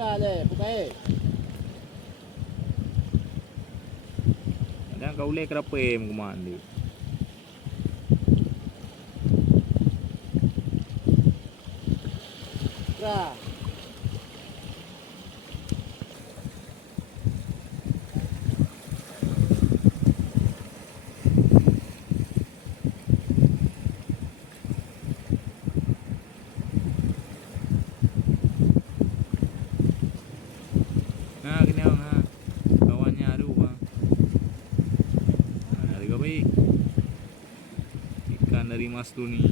dah je, buka air. Kadang kau boleh kerapim ke mana. Dah. Nah, gini bang, nah. Kawannya aduh bang. Nah, harga baik. Ikan dari Mas Tuni.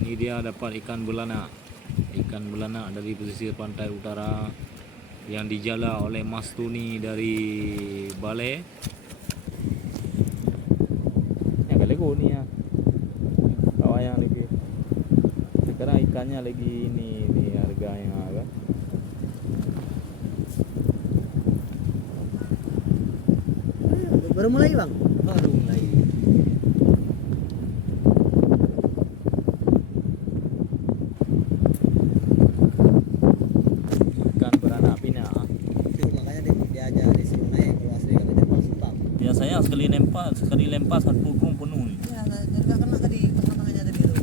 Ini dia dapat ikan belana. Ikan belana dari pesisir pantai utara yang dijala oleh Mas Tuni dari Balai. Ya kali go ni ya. Kawan yang lagi. Sekarang ikannya lagi ini harganya kan. Baru mulai bang? Baru mulai. Ikan beranak pinak. Makanya dia aja disuruh naik. Kalau asli kalau dia langsung bang. Biasanya sekali lempar satu drum penuh nih. Ya, nggak kena tadi tengah-tengahnya tadi tuh.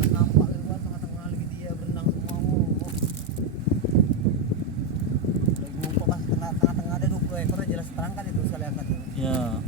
Pas nampak dari luar tengah-tengah lagi dia berenang semua. Lagi ngumpul pas tengah-tengah ada 20 ekor jelas terangkat itu sekali angkat itu. Ya.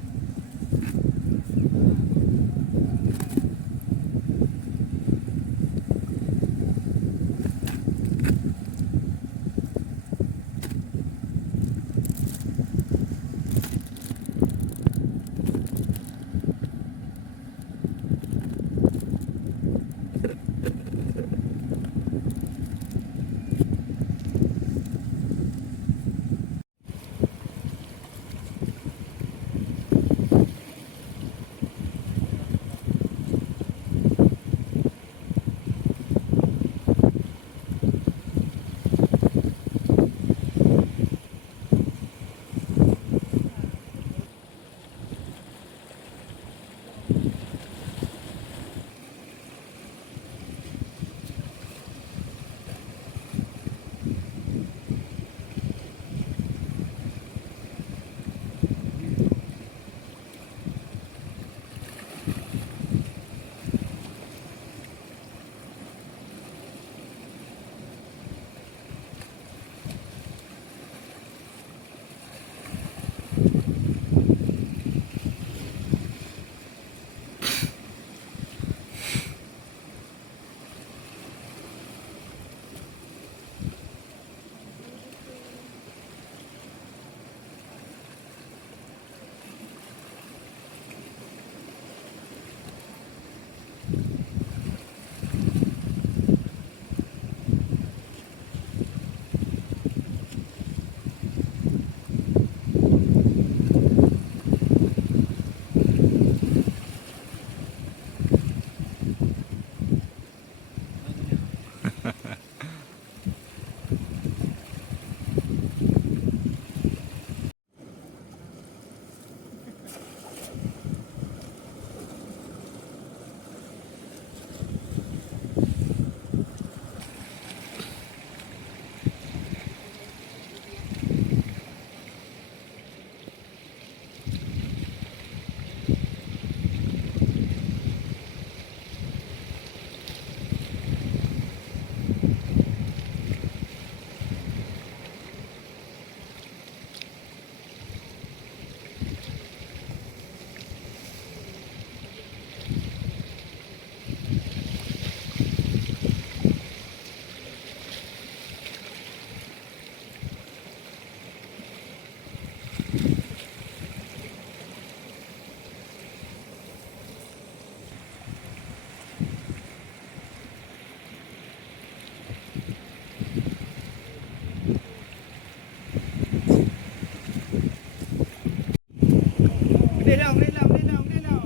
Boleh lah, boleh lah, boleh lah, boleh lah.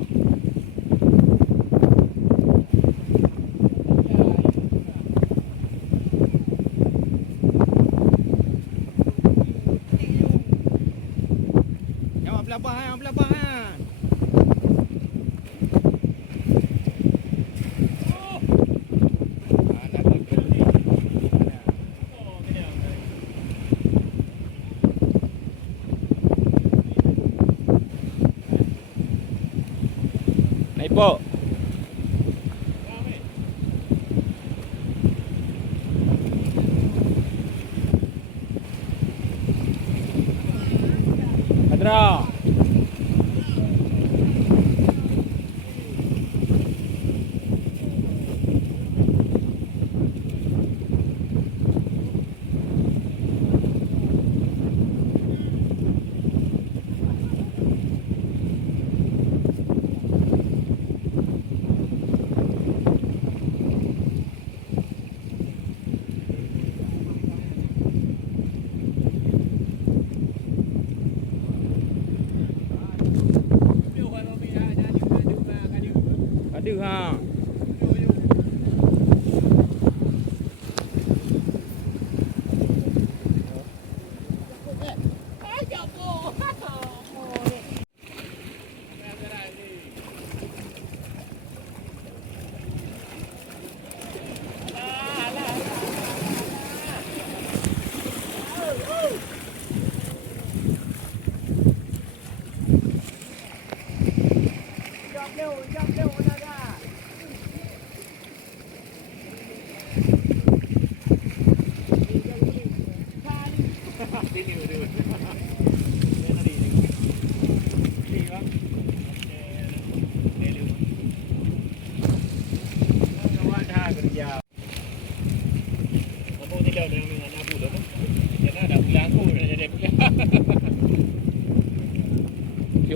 Yang pelabah. Oh. Anak Pok. Adra. Ada ha.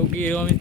Okey kami.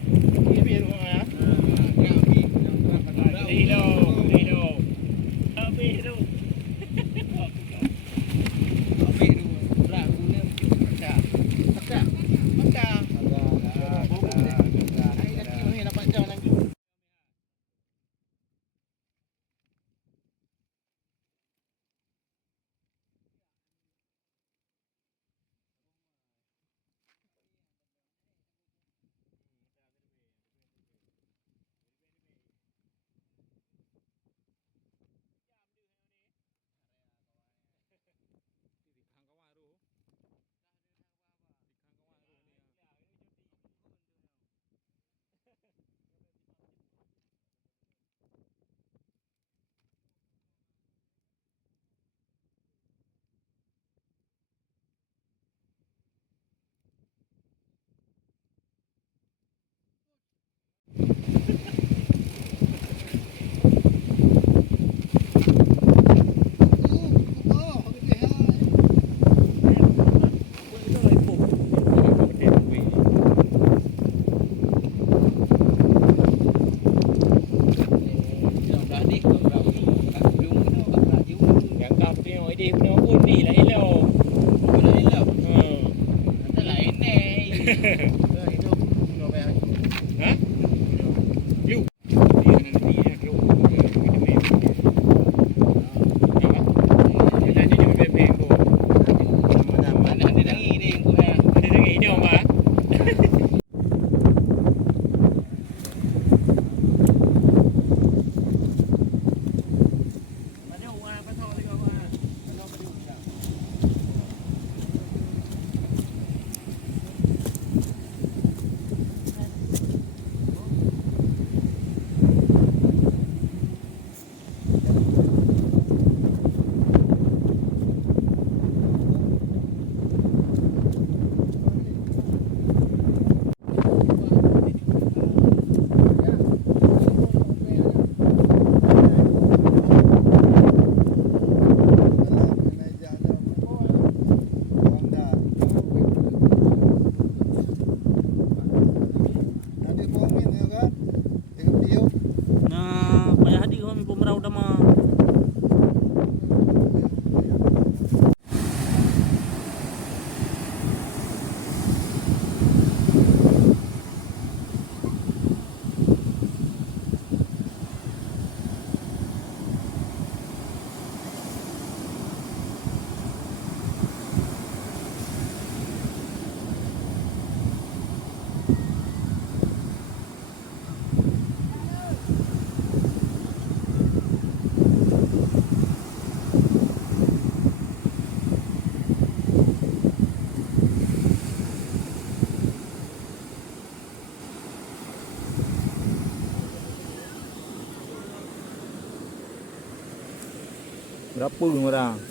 Berapa orang?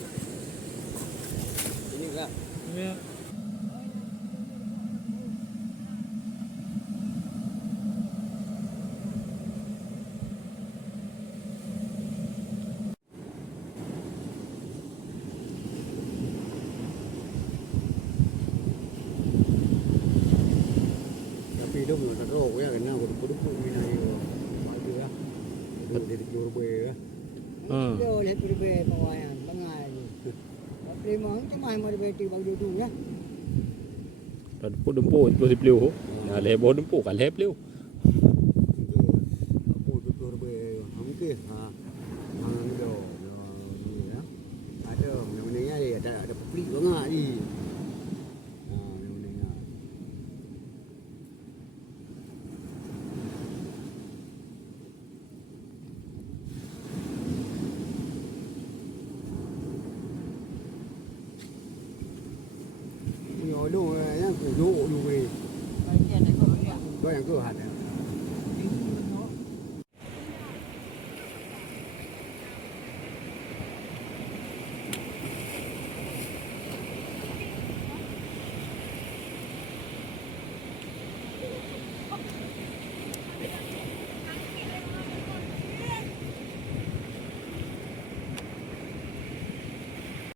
Ini kak. Ya. Tapi itu belum teruk ya, kena kudu-kudu ini ayo. Maju ya. Di Turbe ya. Dia oleh turbe pawayan tengah ni. Tapi mau tu mai mau beti bagi tu ya. Dah dempu itu si beliau. Ya lebo dempu kan leb beliau. Aku tu Turbe. Mungkin ha. Hang do. Ni ya. Ada yang meninggal dia ada pelik banget ni. Ha, yang meninggal. Nhỏ đồ nhá, củ dụ đủ về. Bagian aku ya. Có yang cửa hạt này.